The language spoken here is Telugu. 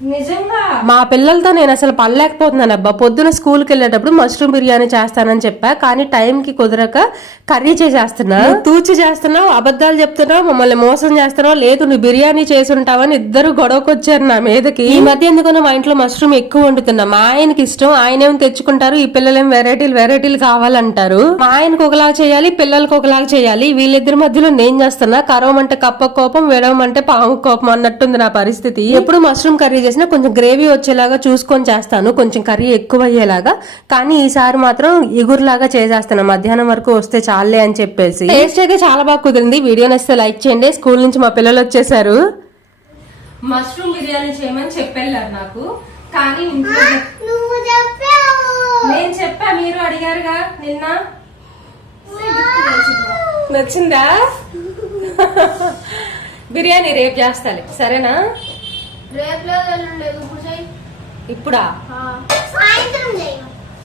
నిజంగా మా పిల్లలతో నేను అసలు పడలేకపోతున్నాను అబ్బా. పొద్దున స్కూల్కి వెళ్ళేటప్పుడు మష్రూమ్ బిర్యానీ చేస్తానని చెప్పా, కానీ టైంకి కుదరక కర్రీ చేసేస్తున్నా. తూచి చేస్తున్నావు, అబద్ధాలు చెప్తున్నావు, మమ్మల్ని మోసం చేస్తున్నావు, లేదు నువ్వు బిర్యానీ చేసి ఉంటావని ఇద్దరు గొడవకొచ్చారు నా మీదకి. ఈ మధ్య ఎందుకన్నా మా ఇంట్లో మష్రూమ్ ఎక్కువ వండుతున్నా. మా ఆయనకి ఇష్టం, ఆయన ఏం తెచ్చుకుంటారు, ఈ పిల్లలేం వెరైటీలు కావాలంటారు. మా ఆయనకు ఒకలాగా చేయాలి, పిల్లలకు ఒకలాగా చేయాలి. వీళ్ళిద్దరి మధ్యలో నేను చేస్తున్నా. కరవమంటే కప్ప కోపం, విడవమంటే పాము కోపం అన్నట్టుంది నా పరిస్థితి. ఎప్పుడు మష్రూమ్ కర్రీ చేసినా కొంచెం గ్రేవీ వచ్చేలాగా చూసుకొని చేస్తాను, కొంచెం కర్రీ ఎక్కువ అయ్యేలాగా. కానీ ఈసారి మాత్రం ఎగురులాగా చేసేస్తాను, మధ్యాహ్నం వరకు వస్తే చాలే అని చెప్పేసి. టేస్ట్ అయితే చాలా బాగా కుదిరింది. వీడియో నచ్చితే లైక్ చేయండి. స్కూల్ నుంచి మా పిల్లలు వచ్చేసారు. మష్రూమ్ బిర్యానీ చేయమని చెప్పెళ్ళారు నాకు, కానీ నేను చెప్పా, మీరు అడిగారుగా నిన్న. నచ్చిందా? బిర్యానీ రేపు చేస్తాలి, సరేనా? రేపు లేదు, ఇప్పుడా? సాయంత్రం